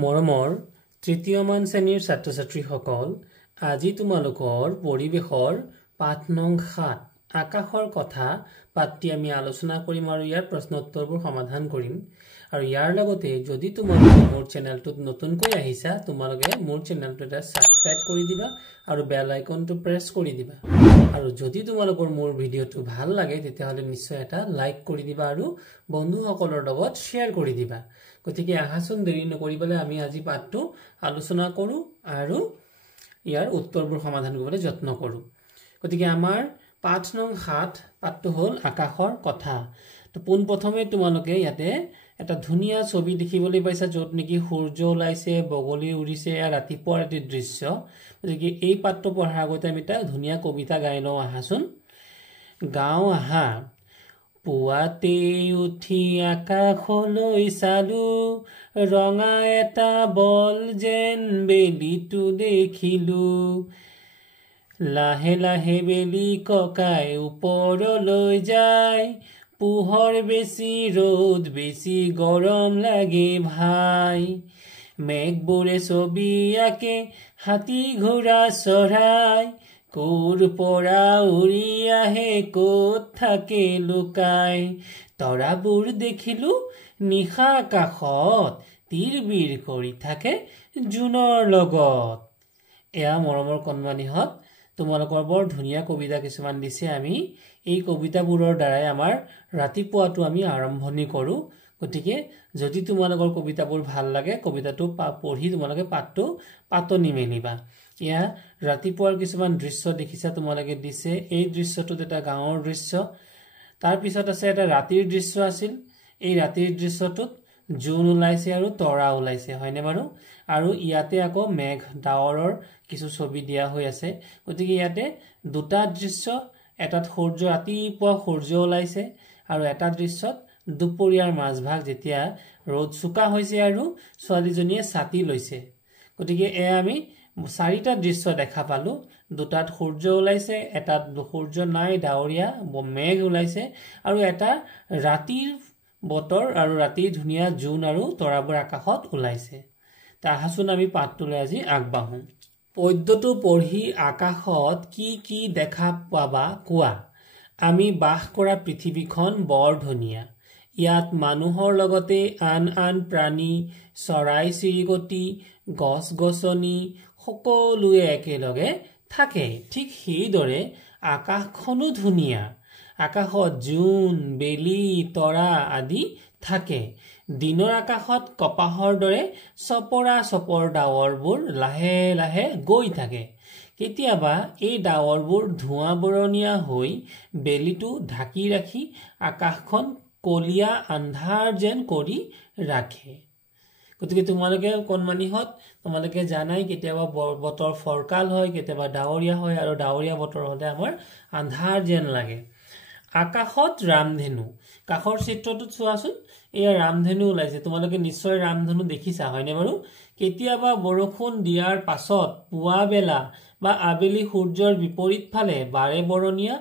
মৰমৰ তৃতীয়মান শ্ৰেণীৰ ছাত্ৰ ছাত্ৰীসকল, আজি তোমালোকৰ পৰিৱেশৰ পাঠ নং ৭ আকাশৰ কথা পাঠটি আমি আলোচনা কৰিম আৰু ইয়াৰ প্ৰশ্ন উত্তৰবোৰ সমাধান কৰিম। আৰু ইয়াৰ লগতে যদি তোমালোকে মোৰ চেনেলটোত নতুনকৈ আহিছা, তোমালোকে মোৰ চেনেলটো এটা সাবস্ক্ৰাইব কৰি দিবা আৰু বেল আইকনটো প্ৰেছ কৰি দিবা। আৰু যদি তোমালোকৰ মোৰ ভিডিঅ'টো ভাল লাগে তেতিয়াহ'লে নিশ্চয় এটা লাইক কৰি দিবা আৰু বন্ধুসকলৰ লগত শ্বেয়াৰ কৰি দিবা। গতিকে আহাচোন দেৰি নকৰিবলৈ আমি আজি পাঠটো আলোচনা কৰো আৰু ইয়াৰ উত্তৰবোৰ সমাধান কৰিবলৈ যত্ন কৰো। গতিকে আমাৰ পাঠ নং ৭ পাঠটো হ'ল আকাশৰ কথা। তো পোনপ্ৰথমে তোমালোকে ইয়াতে এটা ধুনীয়া ছবি দেখিবলৈ পাইছা, য'ত নেকি সূৰ্য ওলাইছে, বগলী উৰিছে, ৰাতিপুৱাৰ এটি দৃশ্য। গতিকে এই পাঠটো পঢ়াৰ আগতে আমি এটা ধুনীয়া কবিতা গাই লওঁ আহাচোন। গাঁও আহা পুৱাতে উঠি আকাশলৈ চালো, ৰঙা এটা বল যেন বেলিটো দেখিলো। লাহে লাহে বেলি ককাই ওপৰলৈ যায়, পোহৰ বেছি ৰ'দ বেছি গৰম লাগে ভাই। মেঘবোৰে ছবি আঁকে হাতী ঘোঁৰা চৰাই, ক'ৰ পৰা উৰি আহে ক'ত থাকে লুকাই। তৰাবোৰ দেখিলো নিশা আকাশত, তিৰবিৰ কৰি থাকে জোনৰ লগত। এয়া মৰমৰ কণমানিহঁত, তোমালোকৰ বৰ ধুনীয়া কবিতা কিছুমান দিছে। আমি এই কবিতাবোৰৰ দ্বাৰাই আমাৰ ৰাতিপুৱাটো আমি আৰম্ভণি কৰোঁ। গতিকে যদি তোমালোকৰ কবিতাবোৰ ভাল লাগে, কবিতাটো পঢ়ি তোমালোকে পাঠটো পাতনি মেলিবা। এয়া ৰাতিপুৱাৰ কিছুমান দৃশ্য দেখিছা তোমালোকে দিছে। এই দৃশ্যটোত এটা গাঁৱৰ দৃশ্য, তাৰপিছত আছে এটা ৰাতিৰ দৃশ্য আছিল। এই ৰাতিৰ দৃশ্যটোত জোন ওলাইছে আৰু তৰা ওলাইছে, হয়নে বাৰু? আৰু ইয়াতে আকৌ মেঘ ডাৱৰৰ কিছু ছবি দিয়া হৈ আছে। গতিকে ইয়াতে দুটা দৃশ্য, এটাত সূৰ্য ৰাতিপুৱা সূৰ্য ওলাইছে আৰু এটা দৃশ্যত দুপৰীয়াৰ মাজভাগ যেতিয়া ৰ'দ চোকা হৈছে আৰু ছোৱালীজনীয়ে ছাতি লৈছে। গতিকে এয়া আমি চাৰিটা দৃশ্য দেখা পালো। দুটাত সূৰ্য ওলাইছে, এটাত সূৰ্য নাই, ডাৱৰীয়া মেঘ ওলাইছে, আৰু এটা ৰাতিৰ বতৰ আৰু ৰাতিৰ ধুনীয়া জোন আৰু তৰাবোৰ আকাশত ওলাইছে। আহাচোন আমি পাঠটোলৈ আজি আগবাঢ়ো। পদ্যটো পঢ়ি আকাশত কি কি দেখা পাবা কোৱা। আমি বাস কৰা পৃথিৱীখন বৰ ধুনীয়া। ইয়াত মানুহৰ লগতে আন আন প্ৰাণী, চৰাই চিৰিকটি, গছ গছনি সকলোৱে একেলগে থাকে। ঠিক সেইদৰে আকাশখনো ধুনীয়া। আকাশত জোন, বেলি, তৰা আদি থাকে। দিনৰ আকাশত কপাহৰ দৰে চপৰা চপৰ ডাৱৰবোৰ লাহে লাহে গৈ থাকে। কেতিয়াবা এই ডাৱৰবোৰ ধোঁৱা বৰণীয়া হৈ বেলিটো ঢাকি ৰাখি আকাশখন কলীয়া আন্ধাৰ যেন কৰি ৰাখে। গতিকে তোমালোকে কণমানিহঁত, তোমালোকে জানাই কেতিয়াবা বতৰ ফৰকাল হয়, কেতিয়াবা ডাৱৰীয়া হয়, আৰু ডাৱৰীয়া বতৰ হ'লে আমাৰ আন্ধাৰ যেন লাগে। আকাশত ৰামধেনু, কাষৰ চিত্ৰটোত চোৱাচোন, এয়া ৰামধেনু ওলাইছে। তোমালোকে নিশ্চয় ৰামধেনু দেখিছা, হয়নে বাৰু? কেতিয়াবা বৰষুণ দিয়াৰ পাছত পুৱা বেলা বা আবেলি সূৰ্যৰ বিপৰীত ফালে বাৰে বৰণীয়া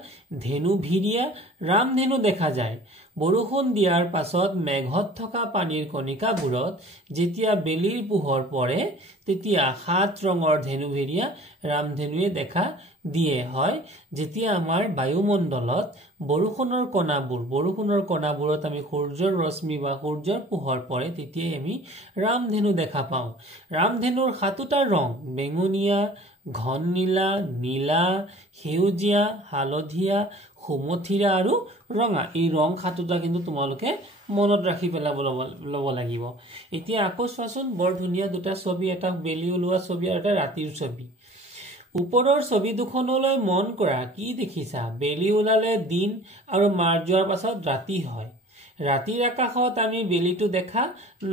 ধেনু ভিৰিয়া ৰামধেনু দেখা যায়। বৰষুণ দিয়াৰ পাছত মেঘত থকা পানীৰ কণিকাবোৰত যেতিয়া বেলিৰ পোহৰ পৰে, তেতিয়া ৭ ৰঙৰ ধেনু ভিৰিয়া ৰামধেনুৱে দেখা দিয়ে। হয়, যেতিয়া আমাৰ বায়ুমণ্ডলত বৰষুণৰ কণাবোৰত আমি সূৰ্যৰ ৰশ্মি বা সূৰ্যৰ পোহৰ পৰে, তেতিয়াই আমি ৰামধেনু দেখা পাওঁ। ৰামধেনুৰ ৭টা ৰং বেঙুনীয়া, ঘন নীলা, নীলা, সেউজীয়া, হালধীয়া, সুমথিৰা আৰু ৰঙা। এই ৰং ৭টা কিন্তু তোমালোকে মনত ৰাখি ল'ব লাগিব। এতিয়া আকৌ চোৱাচোন, বৰ ধুনীয়া দুটা ছবি, এটা বেলি ওলোৱা ছবি আৰু এটা ৰাতিৰ ছবি। ওপৰৰ ছবি দুখনলৈ মন কৰা, কি দেখিছা? বেলি ওলালে দিন আৰু মাৰ যোৱাৰ পাছত ৰাতি হয়। ৰাতিৰ আকাশত আমি বেলিটো দেখা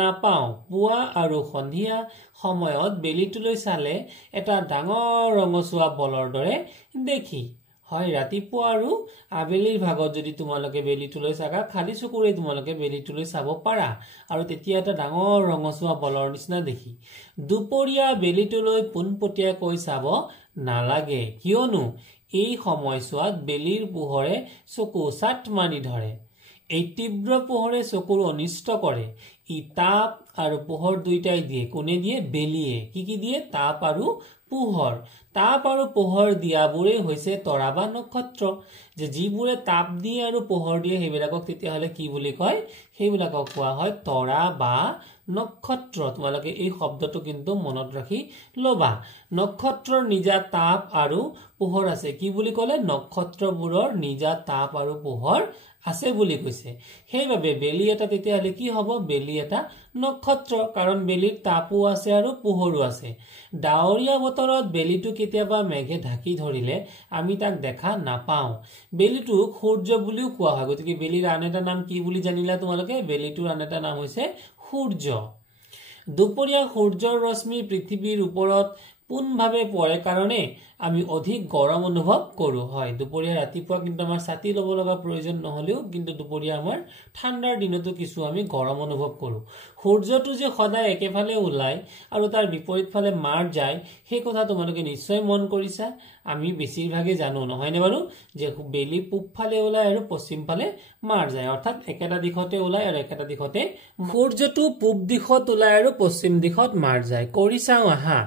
নাপাওঁ। পুৱা আৰু সন্ধিয়া সময়ত বেলিটোলৈ চালে এটা ডাঙৰ ৰঙচুৱা বলৰ দৰে দেখি। হয়, ৰাতিপুৱা আৰু আবেলিৰ ভাগত যদি তোমালোকে বেলিটোলৈ চাবা, খালী চকুৰে তোমালোকে বেলিটোলৈ চাব পাৰা, আৰু তেতিয়া এটা ডাঙৰ ৰঙচুৱা বলৰ নিচিনা দেখি। দুপৰীয়া বেলিটোলৈ পোনপটীয়াকৈ চাব নালাগে, কিয়নো এই সময়ছোৱাত বেলিৰ পোহৰে চকু চাট মাৰি ধৰে। এই তীব্ৰ পোহৰে চকুৰ অনিষ্ট কৰে। ই তাপ আৰু পোহৰ দুইটাই দিয়ে কোনে দিয়ে বেলিয়ে কি দিয়ে তাপ আৰু পোহৰ তাপ আৰু পোহৰ দিয়াবোৰে হৈছে তৰা বা নক্ষত্ৰ যে যিবোৰে তাপ দিয়ে আৰু পোহৰ দিয়ে সেইবিলাকক তেতিয়াহলে কি বুলি কয় সেইবিলাকক কোৱা হয় তৰা বা নক্ষত্ৰ তোমালোকে এই শব্দটো কিন্তু মনত ৰাখি লবা নক্ষত্ৰৰ নিজা তাপ আৰু পোহৰ আছে কি বুলি ক'লে নক্ষত্ৰবোৰৰ নিজা তাপ আৰু পোহৰ আছে বুলি কৈছে সেইবাবে বেলি এটা তেতিয়াহলে কি হ'ব বেলি এটা নক্ষত্ৰ কাৰণ বেলিৰ তাপো আছে আৰু পোহৰো আছে ডাৱৰীয়া বতৰত বেলিটো কেতিয়াবা মেঘে ঢাকি ধৰিলে আমি তাক দেখা নাপাওঁ বেলিটো সূৰ্য বুলিও কোৱা হয় গতিকে বেলিৰ আন এটা নাম কি বুলি জানিলা তোমালোকে বেলিটোৰ আন এটা নাম হৈছে সূৰ্য দুপৰীয়া সূৰ্যৰ ৰশ্মি পৃথিৱীৰ ওপৰত পোনভাৱে পৰে কাৰণে আমি অধিক গৰম অনুভৱ কৰো হয় দুপৰীয়া ৰাতিপুৱা কিন্তু আমাৰ ছাতি ল'ব লগা প্ৰয়োজন নহলেও কিন্তু দুপৰীয়া আমাৰ ঠাণ্ডাৰ দিনতো কিছু আমি গৰম অনুভৱ কৰো সূৰ্যটো যে সদায় একেফালে ওলাই আৰু তাৰ বিপৰীত ফালে মাৰ যায় সেই কথা তোমালোকে নিশ্চয় মন কৰিছা আমি বেছিভাগে জানো নহয়নে বাৰু যে বেলি পূব ফালে ওলাই আৰু পশ্চিম ফালে মাৰ যায় অৰ্থাৎ একেটা দিশতে ওলাই আৰু একেটা দিশতে সূৰ্যটো পূব দিশত ওলাই আৰু পশ্চিম দিশত মাৰ যায় কৰি চাওঁ আহা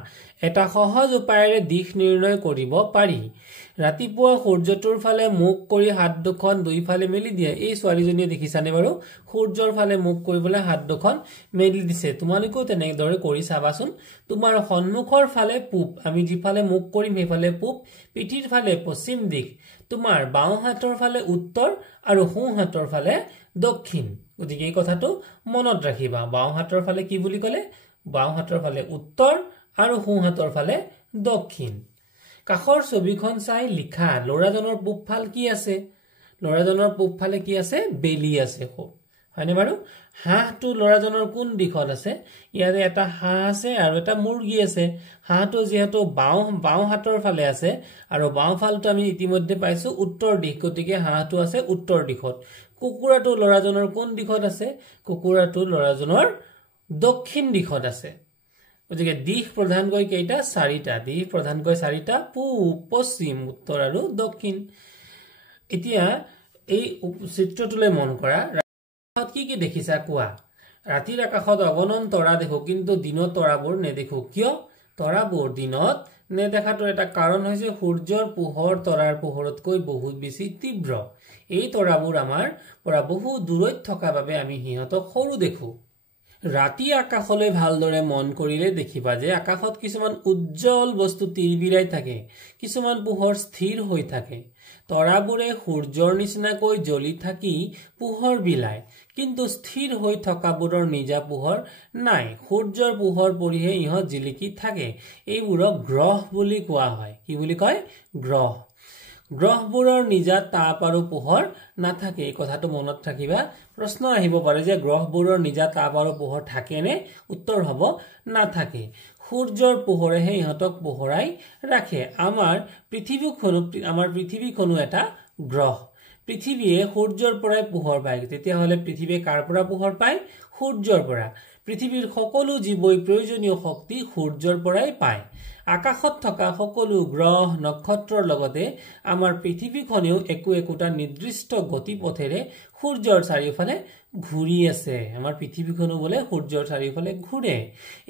এটা সহজ উপায়েৰে দিশ নিৰ্ণয় কৰিব পাৰি ৰাতিপুৱা সূৰ্যটোৰ ফালে মুখ কৰি হাত দুখন দুইফালে মেলি দিয়ে এই ছোৱালীজনীয়ে দেখিছানে বাৰু সূৰ্যৰ ফালে মুখ কৰিবলৈ হাত দুখন মেলি দিছে তোমালোকেও তেনেদৰে কৰি চাবাচোন তোমাৰ সন্মুখৰ ফালে পূব আমি যিফালে মুখ কৰিম সেইফালে পূব পিঠিৰ ফালে পশ্চিম দিশ তোমাৰ বাওঁ হাতৰ ফালে উত্তৰ আৰু সোঁ হাতৰ ফালে দক্ষিণ গতিকে এই কথাটো মনত ৰাখিবা বাওঁ হাতৰ ফালে কি বুলি ক'লে বাওঁ হাতৰ ফালে উত্তৰ আৰু সোঁ হাতৰ ফালে দক্ষিণ কাখৰ ছবিখন চাই লিখা লৰাজনৰ পূব ফাল কি আছে লৰাজনৰ পূব ফালে কি আছে বেলি আছে হয়নে বাৰু হাঁহটো লৰাজনৰ কোন দিশত আছে ইয়াতে এটা হাঁহ আছে আৰু এটা মুৰ্গী আছে হাঁহটো যেহেতু বাওঁ হাতৰ ফালে আছে আৰু বাওঁ ফালটো আমি ইতিমধ্যে পাইছো উত্তৰ দিশ গতিকে হাঁহটো আছে উত্তৰ দিশত কুকুৰাটো লৰাজনৰ কোন দিশত আছে কুকুৰাটো লৰাজনৰ দক্ষিণ দিশত আছে গতিকে দিশ প্ৰধানকৈ কেইটা চাৰিটা দিশ প্ৰধানকৈ চাৰিটা পূব পশ্চিম উত্তৰ আৰু দক্ষিণ এতিয়া এই চিত্ৰটোলৈ মন কৰা ৰাতিত কি কি দেখিছা কোৱা ৰাতিৰ আকাশত অগণন তৰা দেখো কিন্তু দিনত তৰাবোৰ নেদেখো কিয় তৰাবোৰ দিনত নেদেখাটোৰ এটা কাৰণ হৈছে সূৰ্যৰ পোহৰ তৰাৰ পোহৰতকৈ বহুত বেছি তীব্ৰ এই তৰাবোৰ আমাৰ পৰা বহু দূৰৈত থকা বাবে আমি সিহঁতক সৰু দেখো ৰাতি আকাশলৈ ভালদৰে মন কৰিলে দেখিবা যে আকাশত কিছুমান উজ্জ্বল বস্তু তিৰবিৰাই থাকে কিছুমান পোহৰ স্থিৰ হৈ থাকে তৰাবোৰে সূৰ্যৰ নিচিনাকৈ জ্বলি থাকি পোহৰ বিলায় কিন্তু স্থিৰ হৈ থকাবোৰৰ নিজা পোহৰ নাই সূৰ্যৰ পোহৰ পৰিহে ইহঁত জিলিকি থাকে এইবোৰক গ্ৰহ বুলি কোৱা হয় কি বুলি কয় গ্ৰহ গ্ৰহবোৰৰ নিজা তাপ আৰু পোহৰ নাথাকে এই কথাটো মনত ৰাখিবা প্ৰশ্ন আহিব পাৰে যে গ্ৰহবোৰৰ নিজা তাপ আৰু পোহৰ থাকে নে উত্তৰ হ'ব নাথাকে সূৰ্যৰ পোহৰেহে ইহঁতক পোহৰাই ৰাখে আমাৰ পৃথিৱীখনো এটা গ্ৰহ পৃথিৱীয়ে সূৰ্যৰ পৰাই পোহৰ পায় তেতিয়াহ'লে পৃথিৱীয়ে কাৰ পৰা পোহৰ পায় সূৰ্যৰ পৰা পৃথিৱীৰ সকলো জীৱই প্ৰয়োজনীয় শক্তি সূৰ্যৰ পৰাই পায় আকাশত থকা সকলো গ্ৰহ নক্ষত্ৰৰ লগতে আমাৰ পৃথিৱীখনেও একোটা নিৰ্দিষ্ট গতিপথেৰে সূৰ্যৰ চাৰিওফালে ঘূৰি আছে আমাৰ পৃথিৱীখনো বোলে সূৰ্যৰ চাৰিওফালে ঘূৰে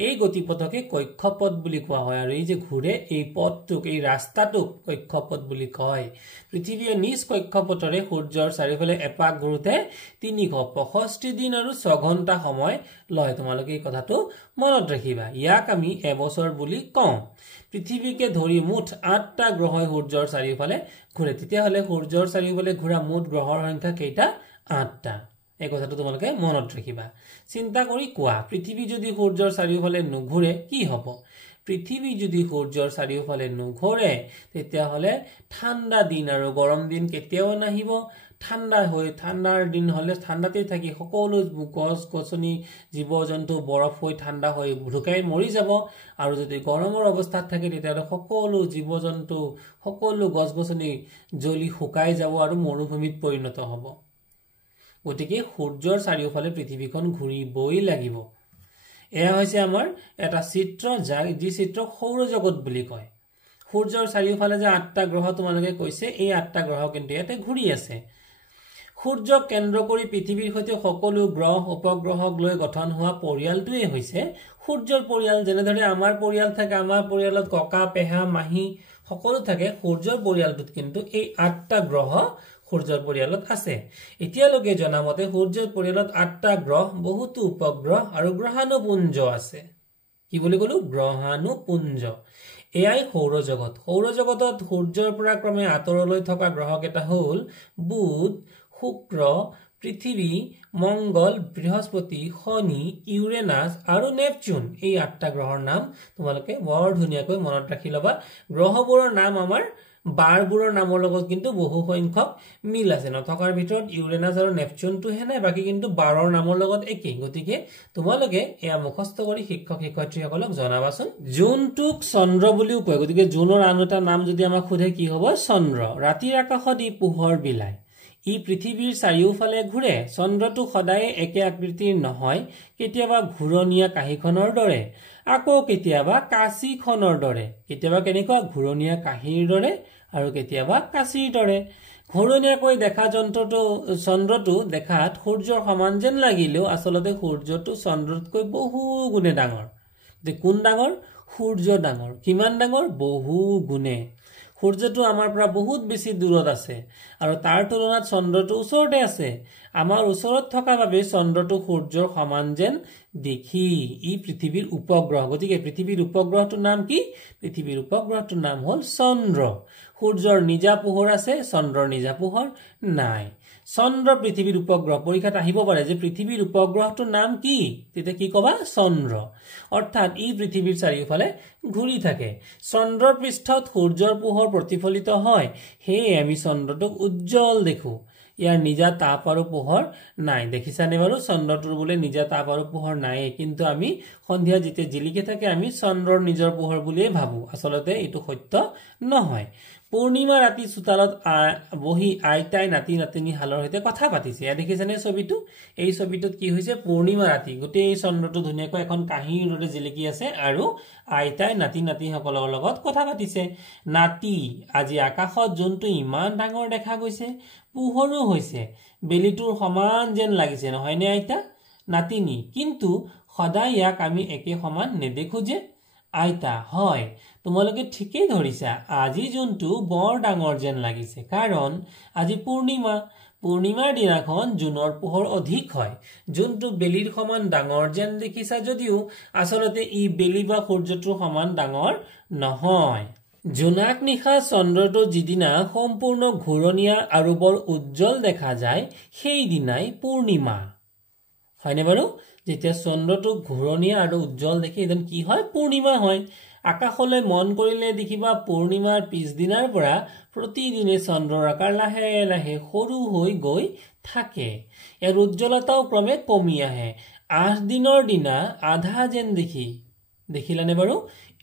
এই গতিপথকে কক্ষপথ বুলি কোৱা হয় আৰু এই যে ঘূৰে এই পথটোক এই ৰাস্তাটোক কক্ষপথ বুলি কয় পৃথিৱীয়ে নিজ কক্ষপথৰে সূৰ্যৰ চাৰিওফালে এপাক ঘূৰোতে 365 দিন আৰু 6 ঘণ্টা সময় লয় তোমালোকে এই কথাটো মনত ৰাখিবা ইয়াক আমি এবছৰ বুলি কওঁ পৃথিৱীকে ধৰি মুঠ 8টা গ্ৰহই সূৰ্যৰ চাৰিওফালে ঘূৰে তেতিয়াহ'লে সূৰ্যৰ চাৰিওফালে ঘূৰা মুঠ গ্ৰহৰ সংখ্যা কেইটা 8টা এই কথাটো তোমালোকে মনত ৰাখিবা চিন্তা কৰি কোৱা পৃথিৱী যদি সূৰ্যৰ চাৰিওফালে নুঘূৰে কি হ'ব পৃথিৱী যদি সূৰ্যৰ চাৰিওফালে নুঘূৰে তেতিয়াহ'লে ঠাণ্ডা দিন আৰু গৰম দিন কেতিয়াও নাহিব ঠাণ্ডাৰ দিন হলে ঠাণ্ডাতে থাকি সকলো গছ গছনি জীৱ জন্তু বৰফ হৈ ঠাণ্ডা হৈ ঢুকাই মৰি যাব আৰু যদি গৰমৰ অৱস্থাত থাকে তেতিয়াহ'লে সকলো জীৱ জন্তু সকলো গছ গছনি জ্বলি শুকাই যাব আৰু মৰুভূমিত পৰিণত হ'ব গতিকে সূৰ্যৰ চাৰিওফালে পৃথিৱীখন ঘূৰিবই লাগিব এয়া হৈছে আমাৰ এটা চিত্ৰ যি চিত্ৰক সৌৰজগত বুলি কয় সূৰ্যৰ চাৰিওফালে যে 8টা গ্ৰহ তোমালোকে কৈছে এই 8টা গ্ৰহ কিন্তু ইয়াতে ঘূৰি আছে সূৰ্যক কেন্দ্ৰ কৰি পৃথিৱীৰ সৈতে সকলো গ্ৰহ উপগ্ৰহক লৈ গঠন হোৱা পৰিয়ালটোৱে হৈছে সূৰ্যৰ পৰিয়াল। যেনেদৰে আমাৰ পৰিয়াল থাকে, আমাৰ পৰিয়ালত ককা পেহা মাহী সকলো থাকে, সূৰ্যৰ পৰিয়ালটোত কিন্তু এই 8টা গ্ৰহ সূৰ্যৰ পৰিয়ালত আছে। এতিয়ালৈকে জনামতে সূৰ্যৰ পৰিয়ালত 8টা গ্ৰহ, বহুতো উপগ্ৰহ আৰু গ্ৰহাণুপুঞ্জ আছে। কি বুলি কলো? গ্ৰহাণুপুঞ্জ। এয়াই সৌৰজগত। সৌৰজগতত সূৰ্যৰ পৰা ক্ৰমে আঁতৰলৈ থকা গ্ৰহকেইটা হ'ল বুধ, শুক্ৰ, পৃথিৱী, মংগল, বৃহস্পতি, শনি, ইউৰেনাছ আৰু নেপচুন। এই 8টা গ্ৰহৰ নাম তোমালোকে বৰ ধুনীয়াকৈ মনত ৰাখি ল'বা। গ্ৰহবোৰৰ নাম আমাৰ বাৰবোৰৰ নামৰ লগত কিন্তু বহু সংখ্যক মিল আছে। নথকাৰ ভিতৰত ইউৰেনাছ আৰু নেপচুনটোহে নাই, বাকী কিন্তু 12ৰ নামৰ লগত একেই। গতিকে তোমালোকে এয়া মুখস্থ কৰি শিক্ষক শিক্ষয়িত্ৰীসকলক জনাবাচোন। জোনটোক চন্দ্ৰ বুলিও কয়, গতিকে জোনৰ আন এটা নাম যদি আমাক সোধে কি হ'ব? চন্দ্ৰ। ৰাতিৰ আকাশত ই পোহৰ বিলায়। ই পৃথিৱীৰ চাৰিওফালে ঘূৰে। চন্দ্ৰটো সদায় একে আকৃতিৰ নহয়, কেতিয়াবা ঘূৰণীয়া কাঁহীখনৰ দৰে, আকৌ কেতিয়াবা কাঁচিখনৰ দৰে। কেতিয়াবা কেনেকুৱা? ঘূৰণীয়া কাঁহীৰ দৰে আৰু কেতিয়াবা কাঁচিৰ দৰে। ঘূৰণীয়াকৈ দেখা চন্দ্ৰটো দেখাত সূৰ্যৰ সমান যেন লাগিলেও আচলতে সূৰ্যটো চন্দ্ৰতকৈ বহু গুণে ডাঙৰ। কোন ডাঙৰ? সূৰ্য ডাঙৰ। কিমান ডাঙৰ? বহু গুণে। সূৰ্যটো আমাৰ পৰা বহুত বেছি দূৰত আছে আৰু তাৰ তুলনাত চন্দ্ৰটো ওচৰতে আছে। আমাৰ ওচৰত থকা বাবে চন্দ্ৰটো সূৰ্যৰ সমান যেন দেখি। ই পৃথিৱীৰ উপগ্ৰহ। গতিকে পৃথিৱীৰ উপগ্ৰহটোৰ নাম কি? পৃথিৱীৰ উপগ্ৰহটোৰ নাম হ'ল চন্দ্ৰ। সূৰ্যৰ নিজা পোহৰ আছে, চন্দ্ৰৰ নিজা পোহৰ নাই। চন্দ্ৰ পৃথিৱীৰ উপগ্ৰহ। পৰীক্ষাত আহিব পাৰে যে পৃথিৱীৰ উপগ্ৰহটোৰ নাম কি? তেতিয়া কি কবা? চন্দ্ৰ। অৰ্থাৎ ই পৃথিৱীৰ চাৰিওফালে ঘূৰি থাকে। চন্দ্ৰৰ পৃষ্ঠত সূৰ্যৰ পোহৰ প্ৰতিফলিত হয়, সেয়ে আমি চন্দ্ৰটোক উজ্জ্বল দেখো। ইয়াৰ নিজা তাপ আৰু পোহৰ নাই। দেখিছানে বাৰু? চন্দ্ৰটোৰ বোলে নিজা তাপ আৰু পোহৰ নাই, কিন্তু আমি সন্ধিয়া যেতিয়া জিলিকি থাকে আমি চন্দ্ৰৰ নিজৰ পোহৰ বুলিয়ে ভাবো। আচলতে এইটো সত্য নহয়। পূৰ্ণিমা ৰাতি চোতালত বহি আইতাই নাতি নাতিনী হালৰ সৈতে কথা পাতিছে। এয়া দেখিছেনে ছবিটো? এই ছবিটোত কি হৈছে? পূৰ্ণিমা ৰাতি, গোটেই চন্দ্ৰটো ধুনীয়াকৈ এখন কাঁহীৰ দৰে জিলিকি আছে আৰু আইতাই নাতি নাতিসকলৰ লগত কথা পাতিছে। নাতি, আজি আকাশত জোনটো ইমান ডাঙৰ দেখা গৈছে, পোহৰো হৈছে, বেলিটোৰ সমান যেন লাগিছে, নহয়নে আইতা? নাতিনী, কিন্তু সদায় ইয়াক আমি একে সমান নেদেখো যে। আইতা, হয়, তোমালোকে ঠিকেই ধৰিছা। আজি জোনটো বৰ ডাঙৰ যেন লাগিছে, কাৰণ আজি পূৰ্ণিমা। পূৰ্ণিমাৰ দিনাখন জোনৰ পোহৰ অধিক হয়। জোনটো বেলিৰ সমান ডাঙৰ যেন দেখিছা যদিও আচলতে ই বেলি বা সূৰ্যটোৰ সমান ডাঙৰ নহয়। জোনাক নিশা চন্দ্ৰটো যিদিনা সম্পূৰ্ণ ঘূৰণীয়া আৰু বৰ উজ্জ্বল দেখা যায়, সেইদিনাই পূৰ্ণিমা। হয়নে বাৰু? যেতিয়া চন্দ্ৰটো ঘূৰণীয়া আৰু উজ্জ্বল দেখি এদিন কি হয়? পূৰ্ণিমা হয়। আকাশলৈ মন কৰিলে দেখিবা পূৰ্ণিমাৰ পিছদিনাৰ পৰা প্ৰতিদিনে চন্দ্ৰৰ আকাৰ লাহে লাহে সৰু হৈ গৈ থাকে। ইয়াৰ উজ্জ্বলতাও ক্ৰমে কমি আহে। 8 দিনৰ দিনা আধা যেন দেখিলানে বাৰু?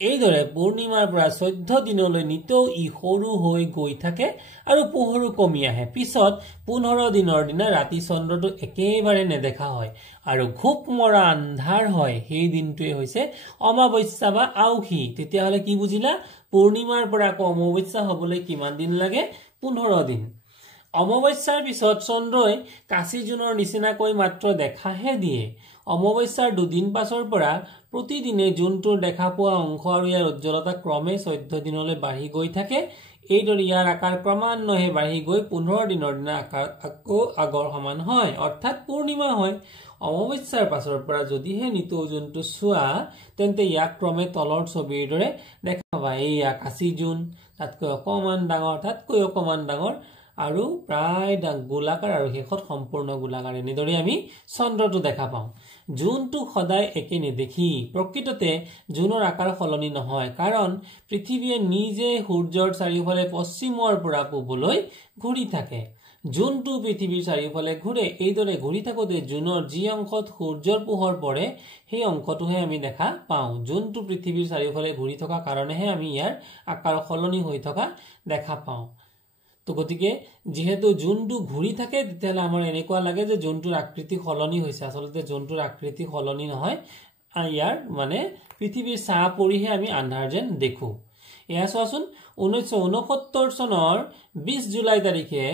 এইদৰে পূৰ্ণিমাৰ পৰা 14 দিনলৈ নিতৌ ই সৰু হৈ গৈ থাকে আৰু পোহৰো কমি আহে। পিছত 15 দিনৰ দিনা ৰাতি চন্দ্ৰটো একেবাৰে নেদেখা হয় আৰু ঘোপ মৰা আন্ধাৰ হয়। সেই দিনটোৱে হৈছে অমাৱস্যা বা আউসী। তেতিয়াহ'লে কি বুজিলা? পূৰ্ণিমাৰ পৰা আকৌ অমাৱস্যা হবলৈ কিমান দিন লাগে? 15 দিন। অমাৱস্যাৰ পিছত চন্দ্ৰই কাঁচি জোনৰ নিচিনাকৈ মাত্ৰ দেখাহে দিয়ে। অমাৱস্যাৰ 2 দিন পাছৰ পৰা প্ৰতিদিনে জোনটোৰ দেখা পোৱা অংশ আৰু ইয়াৰ উজ্জ্বলতা ক্ৰমে 14 দিনলৈ বাঢ়ি গৈ থাকে। এইদৰে ইয়াৰ আকাৰ ক্ৰমান্বয়ে বাঢ়ি গৈ 15 দিনৰ দিনা আকাৰ আকৌ আগৰ সমান হয়, অৰ্থাৎ পূৰ্ণিমা হয়। অমাৱস্যাৰ পাছৰ পৰা যদিহে নিতৌ জোনটো চোৱা, তেন্তে ইয়াক ক্ৰমে তলৰ ছবিৰ দৰে দেখা পাবা। এইয়া কাঁচি জোন, তাতকৈ অকমান ডাঙৰ, তাতকৈ অকমান ডাঙৰ আৰু প্ৰায় গোলাকাৰ আৰু শেষত সম্পূৰ্ণ গোলাকাৰ। এনেদৰে আমি চন্দ্ৰটো দেখা পাওঁ। জোনটো সদায় একে নেদেখি। প্ৰকৃততে জোনৰ আকাৰ সলনি নহয়, কাৰণ পৃথিৱীয়ে নিজে সূৰ্যৰ চাৰিওফালে পশ্চিমৰ পৰা পূবলৈ ঘূৰি থাকে। জোনটো পৃথিৱীৰ চাৰিওফালে ঘূৰে। এইদৰে ঘূৰি থাকোঁতে জোনৰ যি অংশত সূৰ্যৰ পোহৰ পৰে সেই অংশটোহে আমি দেখা পাওঁ। জোনটো পৃথিৱীৰ চাৰিওফালে ঘূৰি থকা কাৰণেহে আমি ইয়াৰ আকাৰ সলনি হৈ থকা দেখা পাওঁ। তো গতিকে যেহেতু জোনটো ঘূৰি থাকে, তেতিয়াহ'লে আমাৰ এনেকুৱা লাগে যে জোনটোৰ আকৃতি সলনি হৈছে। আচলতে জোনটোৰ আকৃতি সলনি নহয়, ইয়াৰ মানে পৃথিৱীৰ ছাঁ পৰিহে আমি আন্ধাৰ যেন দেখো। এয়া চোৱাচোন, 1969 চনৰ 20 জুলাই তাৰিখে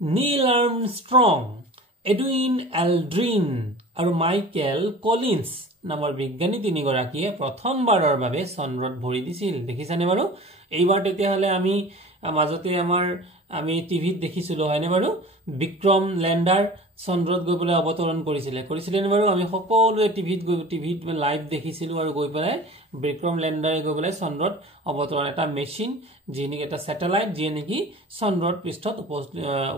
নীল আৰ্মষ্ট্ৰং, এডুইন এলড্ৰিন আৰু মাইকেল কলিন্স নামৰ বিজ্ঞানী তিনিগৰাকীয়ে প্ৰথমবাৰৰ বাবে চন্দ্ৰত ভৰি দিছিল। দেখিছানে বাৰু? এইবাৰ তেতিয়াহ'লে আমি মাজতে আমি টিভিত দেখিছিলো হয়নে বাৰু? বিক্ৰম লেণ্ডাৰ চন্দ্ৰত গৈ পেলাই অৱতৰণ কৰিছিলে নে বাৰু? আমি সকলোৱে টিভিত লাইভ দেখিছিলো আৰু গৈ পেলাই বিক্ৰম লেণ্ডাৰে গৈ পেলাই চন্দ্ৰত অৱতৰণ, এটা মেচিন যি নেকি এটা স্যাটেলাইট যি নেকি চন্দ্ৰৰ পৃষ্ঠত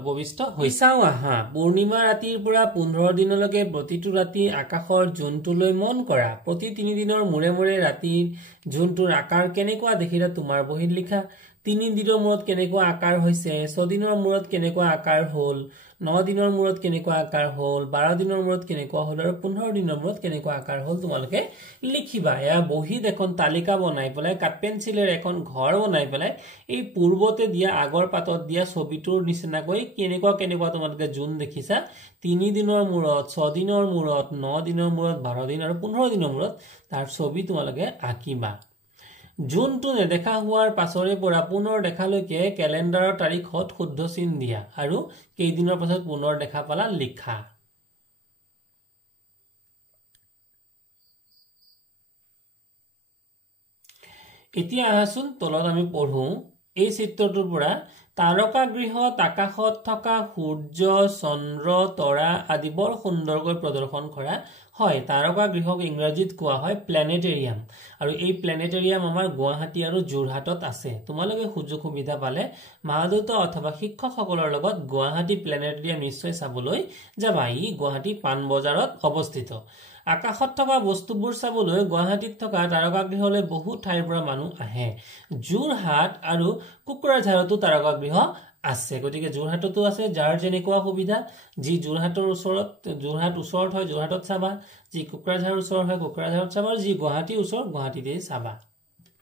উপবিষ্ট হৈছে। আহা পূৰ্ণিমা ৰাতিৰ পৰা 15 দিনলৈকে প্ৰতিটো ৰাতি আকাশৰ জোনটোলৈ মন কৰা। প্ৰতি 3 দিনৰ মূৰে মূৰে ৰাতিৰ জোনটোৰ আকাৰ কেনেকুৱা দেখিলা তোমাৰ বহীত লিখা। 3 দিনৰ মূৰত কেনেকুৱা আকাৰ হৈছে, 6 দিনৰ মূৰত কেনেকুৱা আকাৰ হ'ল, 9 দিনৰ মূৰত কেনেকুৱা আকাৰ হ'ল, 12 দিনৰ মূৰত কেনেকুৱা হ'ল আৰু 15 দিনৰ মূৰত কেনেকুৱা আকাৰ হ'ল তোমালোকে লিখিবা। এয়া বহীত এখন তালিকা বনাই পেলাই কাঠ পেঞ্চিলেৰে এখন ঘৰ বনাই পেলাই এই পূৰ্বতে দিয়া আগৰ পাতত দিয়া ছবিটোৰ নিচিনাকৈ কেনেকুৱা তোমালোকে জোন দেখিছা 3 দিনৰ মূৰত, 6 দিনৰ মূৰত, 9 দিনৰ মূৰত, 12 দিন আৰু 15 দিনৰ মূৰত তাৰ ছবি তোমালোকে আঁকিবা। জোনটো নেদেখা হোৱাৰ পাছৰে পৰা পুনৰ দেখালৈকে কেলেণ্ডাৰৰ তাৰিখত শুদ্ধ চিন দিয়া আৰু কেইদিনৰ পাছত পুনৰ দেখা পালা লিখা। এতিয়া আহাচোন তলত আমি পঢ়ো এই চিত্ৰটোৰ পৰা তাৰকা গৃহত আকাশত থকা সূৰ্য, চন্দ্ৰ, তৰা আদি বৰ সুন্দৰকৈ প্ৰদৰ্শন কৰা হয়। তাৰকা গৃহক ইংৰাজীত কোৱা হয় প্লেনেটেৰিয়াম আৰু এই প্লেনেটেৰিয়াম আমাৰ গুৱাহাটী আৰু যোৰহাটত আছে। তোমালোকে সুযোগ সুবিধা পালে মা-দেউতা অথবা শিক্ষকসকলৰ লগত গুৱাহাটী প্লেনেটেৰিয়াম নিশ্চয় চাবলৈ যাবা। ই গুৱাহাটী পাণবজাৰত অৱস্থিত। আকাশত থকা বস্তুবোৰ চাবলৈ গুৱাহাটীত থকা তাৰকা গৃহলৈ বহু ঠাইৰ পৰা মানুহ আহে। যোৰহাট আৰু কোকৰাঝাৰতো তাৰকা গৃহ আছে, গতিকে যোৰহাটতো আছে। যাৰ যেনেকুৱা সুবিধা, যি যোৰহাট ওচৰত হয় যোৰহাটত চাবা, যি কোকৰাঝাৰ ওচৰত হয় কোকৰাঝাৰত চাবা আৰু যি গুৱাহাটীৰ ওচৰত গুৱাহাটীতে চাবা।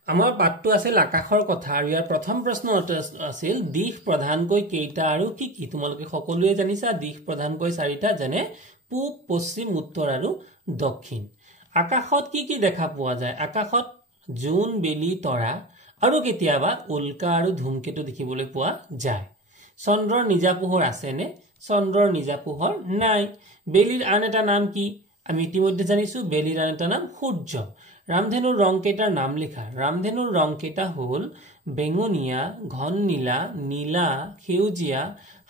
আমাৰ পাঠটো আছিল আকাশৰ কথা আৰু ইয়াৰ প্ৰথম প্ৰশ্ন আছিল দিশ প্ৰধানকৈ কেইটা আৰু কি কি। তোমালোকে সকলোৱে জানিছা দিশ প্ৰধানকৈ 4টা, যেনে পূব, পশ্চিম, উত্তৰ আৰু দক্ষিণ। আকাশত কি কি দেখা পোৱা যায়? আকাশত জোন, বেলি, তৰা আৰু কেতিয়াবা উল্কা আৰু ধূমকেতু দেখিবলৈ পোৱা যায়। চন্দ্ৰৰ নিজা পোহৰ আছেনে? চন্দ্ৰৰ নিজা পোহৰ নাই। বেলিৰ আন এটা নাম কি? আমি ইতিমধ্যে জানিছো বেলিৰ আন এটা নাম সূৰ্য। ৰামধেনুৰ ৰং কেইটাৰ নাম লিখা। ৰামধেনুৰ ৰং কেইটা হ'ল বেঙুনীয়া, ঘন নীলা, নীলা, সেউজীয়া,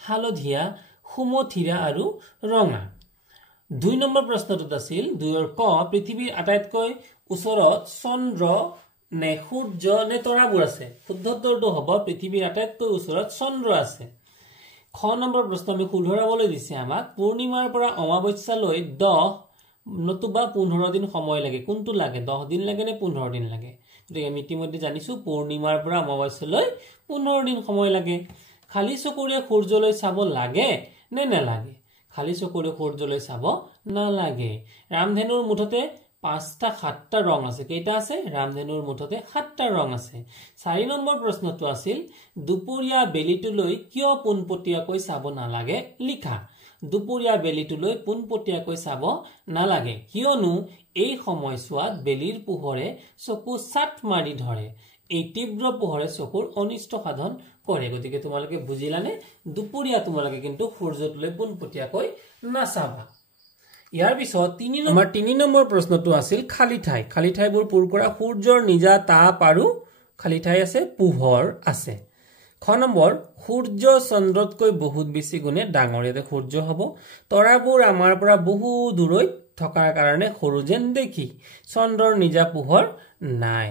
হালধীয়া, সুমথিৰা আৰু ৰঙা। 2 নম্বৰ প্ৰশ্নটোত আছিল 2ৰ ক পৃথিৱীৰ আটাইতকৈ ওচৰত চন্দ্ৰ নে সূৰ্য নে তৰাবোৰ আছে? শুদ্ধ উত্তৰটো হ'ব পৃথিৱীৰ আটাইতকৈ ওচৰত চন্দ্ৰ আছে। খ নম্বৰ প্ৰশ্ন আমি শুধৰাবলৈ দিছে আমাক পূৰ্ণিমাৰ পৰা অমাৱস্যালৈ 10 নতুবা 15 দিন সময় লাগে। কোনটো লাগে? 10 দিন লাগে নে 15 দিন লাগে? গতিকে আমি ইতিমধ্যে জানিছো পূৰ্ণিমাৰ পৰা অমাৱস্যালৈ 15 দিন সময় লাগে। খালী চকুৰে সূৰ্যলৈ চাব লাগে নে নালাগে? খালী চকুৰে সূৰ্যলৈ চাব নালাগে। ৰামধেনুৰ মুঠতে 5টা 7টা ৰং আছে। কেইটা আছে? ৰামধেনুৰ মুঠতে 7টা ৰং আছে। 4 নম্বৰ প্ৰশ্নটো আছিল দুপৰীয়া বেলিটোলৈ কিয় পোনপটীয়াকৈ চাব নালাগে লিখা। দুপৰীয়া বেলিটোলৈ পোনপটীয়াকৈ চাব নালাগে কিয়নো এই সময়ছোৱাত বেলিৰ পোহৰে চকু চাট মাৰি ধৰে। এই তীব্ৰ পোহৰে চকুৰ অনিষ্ট সাধন কৰে। গতিকে তোমালোকে বুজিলানে? দুপৰীয়া তোমালোকে কিন্তু সূৰ্যটোলৈ পোনপটীয়াকৈ নাচাবা। ইয়াৰ পিছত 3 নম্বৰ প্ৰশ্নটো আছিল খালী ঠাই। খালী ঠাইবোৰ পূৰ কৰা। সূৰ্যৰ নিজা তাপ আৰু খালী ঠাই আছে, পোহৰ আছে। খ নম্বৰ সূৰ্য চন্দ্ৰতকৈ বহুত বেছি গুণে ডাঙৰ। ইয়াতে সূৰ্য হ'ব। তৰাবোৰ আমাৰ পৰা বহু দূৰৈত থকাৰ কাৰণে সৰু যেন দেখি। চন্দ্ৰৰ নিজা পোহৰ নাই।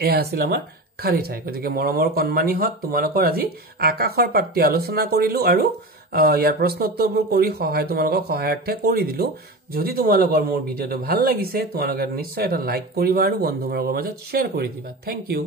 এয়া আছিল আমাৰ খালী ঠাই। গতিকে মৰমৰ কণমানিহঁত তোমালোকৰ আজি আকাশৰ পাঠটি আলোচনা কৰিলো আৰু ইয়াৰ প্ৰশ্ন উত্তৰবোৰ কৰি তোমালোকক সহায়াৰ্থে কৰি দিলো। যদি তোমালোকৰ মোৰ ভিডিঅ'টো ভাল লাগিছে তোমালোকে নিশ্চয় এটা লাইক কৰিবা আৰু বন্ধু বৰ্গৰ মাজত শ্বেয়াৰ কৰি দিবা। Thank U.